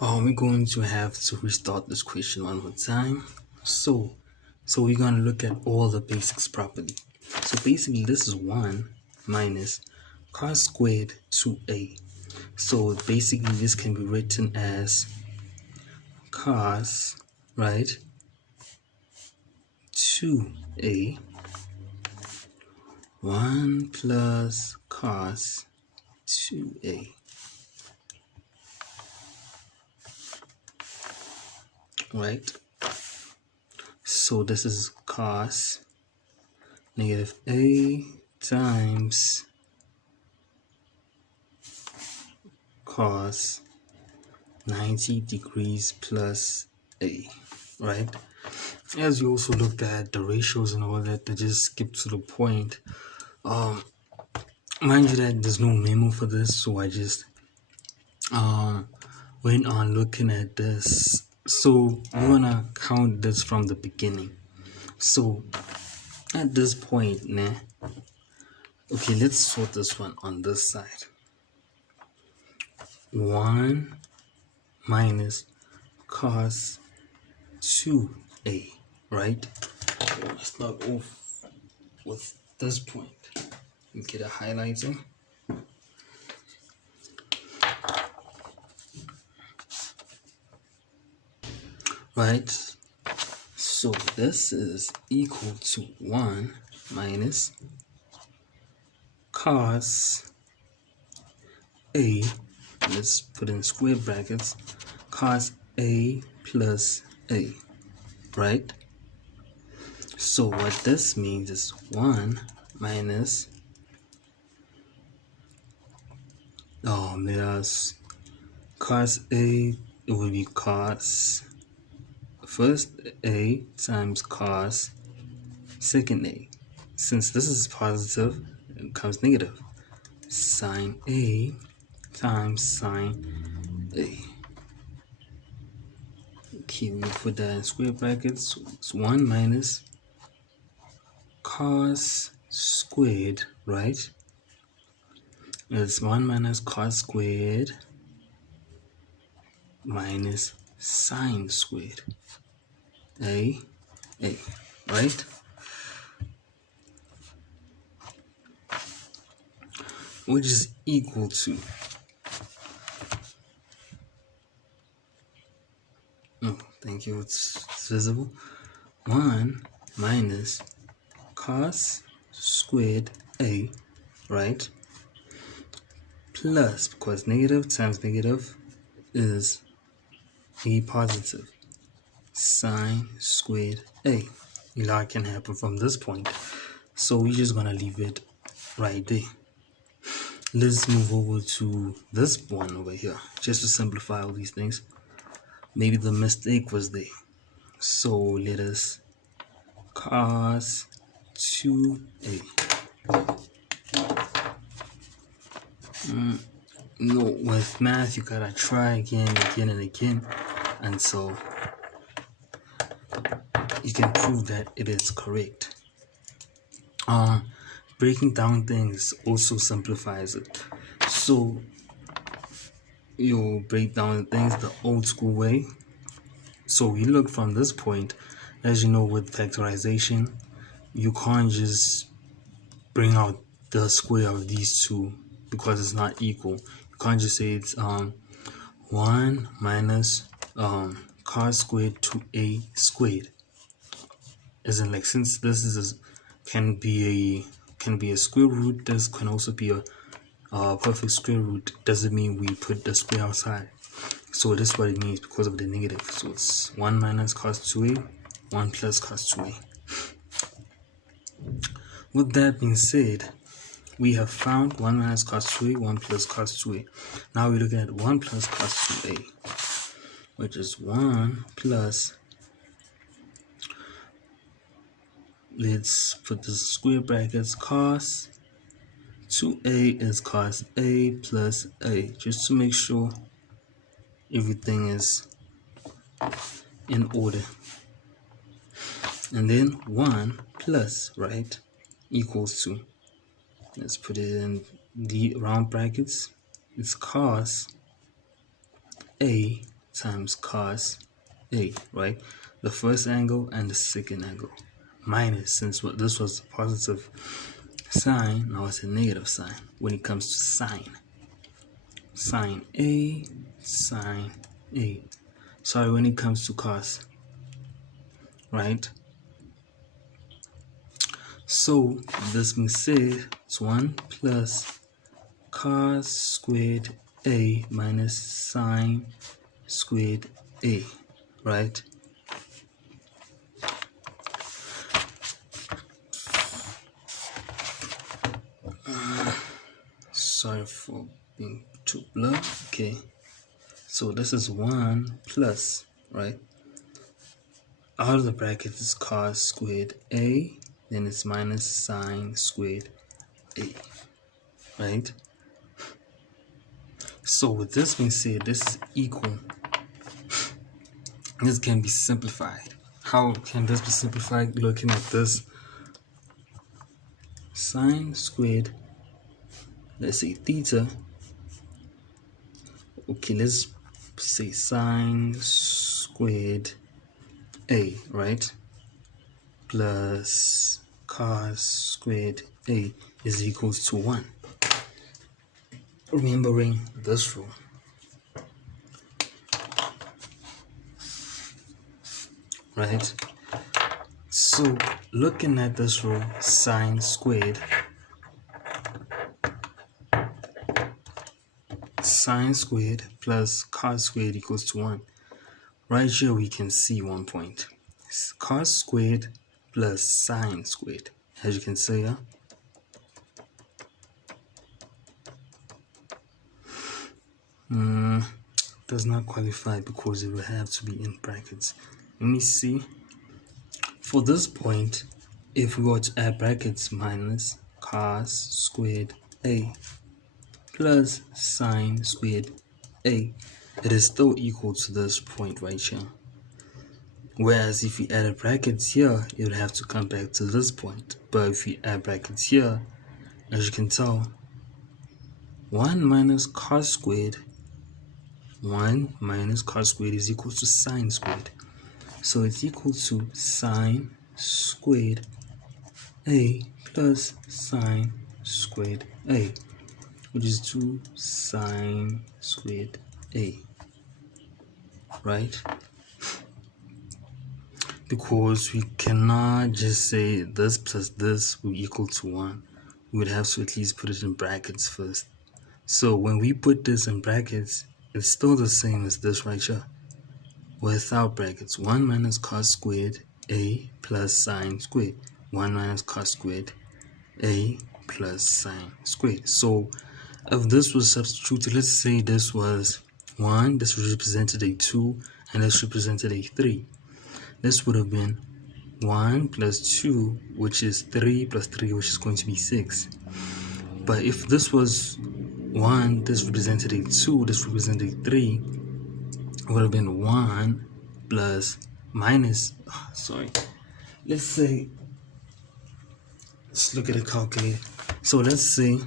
We're going to have to restart this question one more time. So we're going to look at all the basics properly. So basically, this is 1 minus cos squared 2a. So basically, this can be written as cos, right, 2a, 1 plus cos 2a, right? So this is cos negative a times cos 90 degrees plus a, right? As you also looked at the ratios and all that, they just skip to the point. Mind you that there's no memo for this, so I just went on looking at this. So we're gonna count this from the beginning. So at this point, okay, let's sort this one on this side. 1 minus cos 2a, right? So let's start off with this point. Get a highlighter. Right, so this is equal to 1 minus cos a, let's put in square brackets, cos a plus a, right? So what this means is 1 minus, there's cos a, it will be cos first a times cos second a. Since this is positive, it becomes negative. Sine a times sine a. Okay, we put that in square brackets. So it's 1 minus cos squared, right? It's 1 minus cos squared minus sine squared. A, right? Which is equal to, thank you, it's visible, 1 minus cos squared a, right, plus, because negative times negative is a positive, sine squared a. A lot can happen from this point, so we're just gonna leave it right there. Let's move over to this one over here, just to simplify all these things. Maybe the mistake was there. So let us cos 2a. No, with math you gotta try again and again until you can prove that it is correct. Breaking down things also simplifies it. So you break down things the old school way. So we look from this point, as you know, with factorization, you can't just bring out the square of these two because it's not equal. You can't just say it's 1 minus cos squared 2a squared. As in, like, since this is can be a square root, this can also be a perfect square root. Doesn't mean we put the square outside. So this is what it means because of the negative. So it's 1 minus cos 2a, 1 plus cos 2a. With that being said, we have found 1 minus cos 2a, 1 plus cos 2a. Now we're looking at 1 plus cos 2a, which is 1 plus, let's put the square brackets, cos 2a is cos a plus a, just to make sure everything is in order. And then 1 plus, right, equals to, let's put it in the round brackets, it's cos a times cos A, right? The first angle and the second angle. Minus, since this was a positive sign, now it's a negative sign when it comes to sine. Sine A, sine A. Sorry, when it comes to cos, right? So this being said, it's 1 plus cos squared A minus sine squared A, right? Sorry for being too blurred. Okay, so this is 1 plus, right? Out of the bracket is cos squared A, then it's minus sine squared A, right? So with this being said, this is equal. This can be simplified. How can this be simplified? Looking at this, sine squared, let's say theta. Okay, let's say sine squared A, right? Plus cos squared A is equals to 1. Remembering this rule. Right? So looking at this rule, sine squared plus cos squared equals to 1. Right here we can see one point. Cos squared plus sine squared. As you can see here. Does not qualify because it will have to be in brackets. Let me see. For this point, if we go to add brackets, minus cos squared A plus sine squared A, it is still equal to this point right here. Whereas if we add brackets here, it would have to come back to this point. But if we add brackets here, as you can tell, 1 minus cos squared is equal to sine squared. So it's equal to sine squared A plus sine squared A, which is 2 sine squared A, right? Because we cannot just say this plus this will equal to 1. We would have to at least put it in brackets first. So when we put this in brackets, it's still the same as this right here. Without brackets, 1 minus cos squared A plus sine squared. 1 minus cos squared A plus sine squared. So if this was substituted, let's say this was 1, this represented a 2, and this represented a 3. This would have been 1 plus 2, which is 3 plus 3, which is going to be 6. But if this was 1, this represented a 2, this represented a 3, it would have been 1 plus minus, let's look at a calculator. So let's say